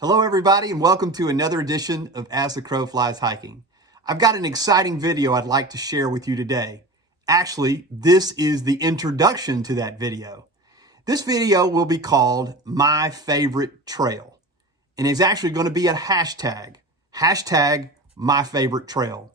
Hello everybody and welcome to another edition of As the Crow Flies Hiking. I've got an exciting video I'd like to share with you today. Actually, this is the introduction to that video. This video will be called My Favorite Trail, and it's actually going to be a hashtag #MyFavoriteTrail.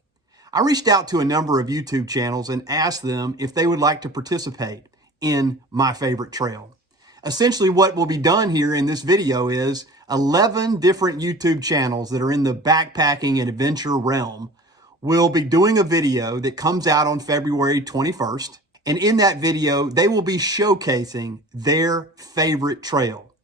I reached out to a number of YouTube channels and asked them if they would like to participate in My Favorite Trail. Essentially what will be done here in this video is 11 different YouTube channels that are in the backpacking and adventure realm will be doing a video that comes out on February 21st. And in that video, they will be showcasing their favorite trail.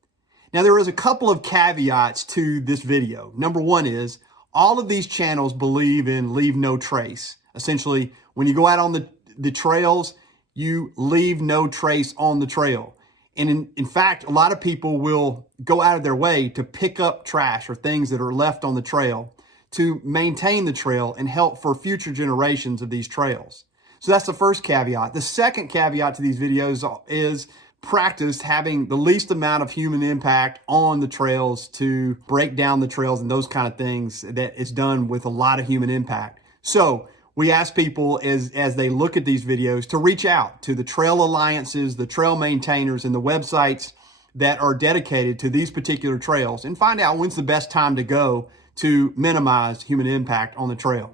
Now, there is a couple of caveats to this video. Number one is all of these channels believe in leave no trace. Essentially, when you go out on the trails, you leave no trace on the trail. And in fact, a lot of people will go out of their way to pick up trash or things that are left on the trail to maintain the trail and help for future generations of these trails. So that's the first caveat. The second caveat to these videos is practice having the least amount of human impact on the trails to break down the trails and those kind of things that is done with a lot of human impact. So we ask people as they look at these videos to reach out to the trail alliances, the trail maintainers, and the websites that are dedicated to these particular trails and find out when's the best time to go to minimize human impact on the trail.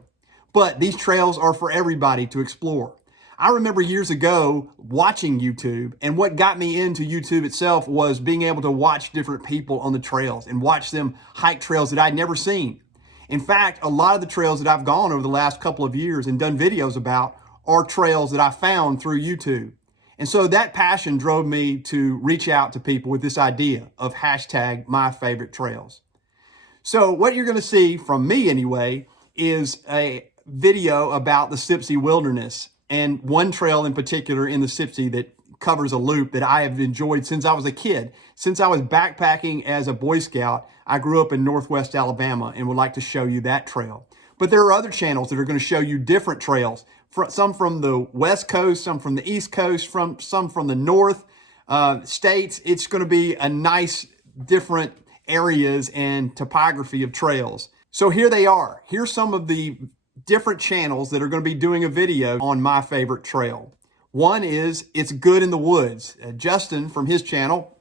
But these trails are for everybody to explore. I remember years ago watching YouTube, and what got me into YouTube itself was being able to watch different people on the trails and watch them hike trails that I'd never seen. In fact, a lot of the trails that I've gone over the last couple of years and done videos about are trails that I found through YouTube. And so that passion drove me to reach out to people with this idea of #MyFavoriteTrails. So what you're going to see from me anyway is a video about the Sipsey Wilderness and one trail in particular in the Sipsey that covers a loop that I have enjoyed since I was a kid. Since I was backpacking as a Boy Scout, I grew up in Northwest Alabama and would like to show you that trail. But there are other channels that are going to show you different trails, some from the West Coast, some from the East Coast, some from the North states. It's going to be a nice different areas and topography of trails. So here they are. Here's some of the different channels that are going to be doing a video on My Favorite Trail. One is It's Good in the Woods. Justin from his channel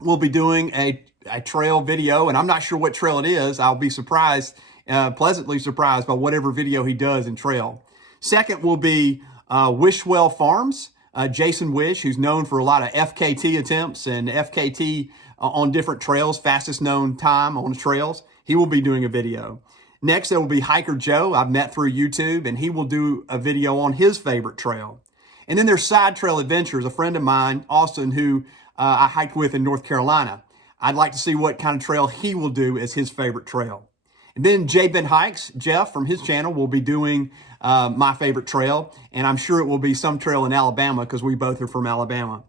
will be doing a trail video, and I'm not sure what trail it is. I'll be pleasantly surprised by whatever video he does in trail. Second will be Wishwell Farms. Jason Wish, who's known for a lot of FKT attempts and FKT on different trails, fastest known time on the trails. He will be doing a video. Next, there will be Hiker Joe, I've met through YouTube, and he will do a video on his favorite trail. And then there's SideTrail Adventures, a friend of mine, Austin, who I hiked with in North Carolina. I'd like to see what kind of trail he will do as his favorite trail. And then JBenHikes, Jeff from his channel, will be doing My Favorite Trail, and I'm sure it will be some trail in Alabama because we both are from Alabama.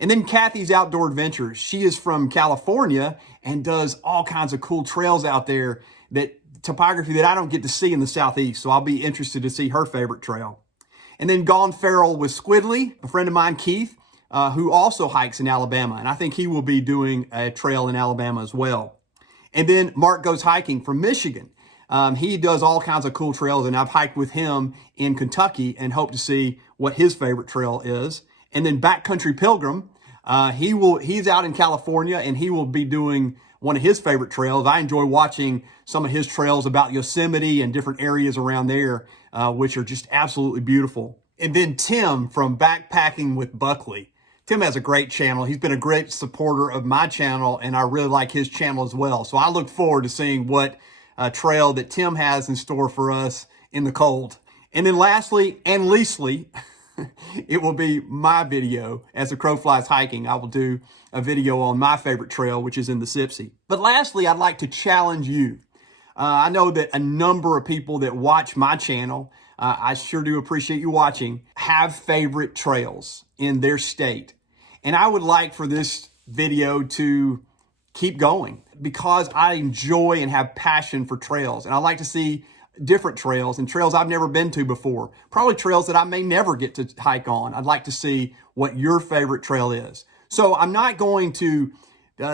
And then Kathy's Outdoor Adventures. She is from California and does all kinds of cool trails out there, that topography that I don't get to see in the Southeast. So I'll be interested to see her favorite trail. And then Gone Feral with Squidly, a friend of mine, Keith, who also hikes in Alabama. And I think he will be doing a trail in Alabama as well. And then Mark Goes Hiking from Michigan. He does all kinds of cool trails, and I've hiked with him in Kentucky and hope to see what his favorite trail is. And then Backcountry Pilgrim, he's out in California, and he will be doing one of his favorite trails. I enjoy watching some of his trails about Yosemite and different areas around there, which are just absolutely beautiful. And then Tim from Backpacking with Buckley. Tim has a great channel. He's been a great supporter of my channel, and I really like his channel as well. So I look forward to seeing what trail that Tim has in store for us in the cold. And then lastly, and leastly, it will be my video. As the Crow Flies Hiking, I will do a video on my favorite trail, which is in the Sipsey. But lastly, I'd like to challenge you. I know that a number of people that watch my channel, I sure do appreciate you watching, have favorite trails in their state. And I would like for this video to keep going because I enjoy and have passion for trails. And I like to see different trails and trails I've never been to before. Probably trails that I may never get to hike on. I'd like to see what your favorite trail is. So I'm not going to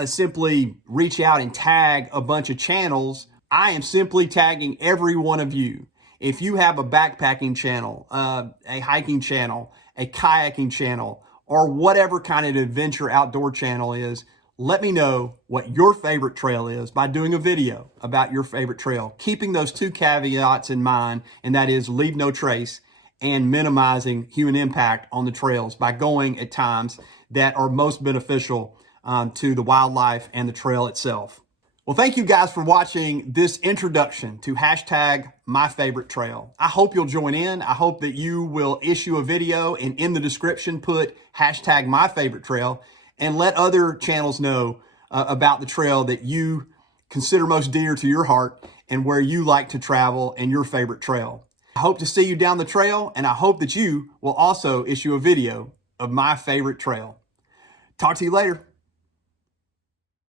simply reach out and tag a bunch of channels. I am simply tagging every one of you. If you have a backpacking channel, a hiking channel, a kayaking channel, or whatever kind of adventure outdoor channel is, let me know what your favorite trail is by doing a video about your favorite trail, keeping those two caveats in mind, and that is leave no trace and minimizing human impact on the trails by going at times that are most beneficial to the wildlife and the trail itself. Well, thank you guys for watching this introduction to hashtag #MyFavoriteTrail. I hope you'll join in. I hope that you will issue a video and in the description put hashtag #MyFavoriteTrail and let other channels know about the trail that you consider most dear to your heart and where you like to travel and your favorite trail. I hope to see you down the trail, and I hope that you will also issue a video of my favorite trail. Talk to you later.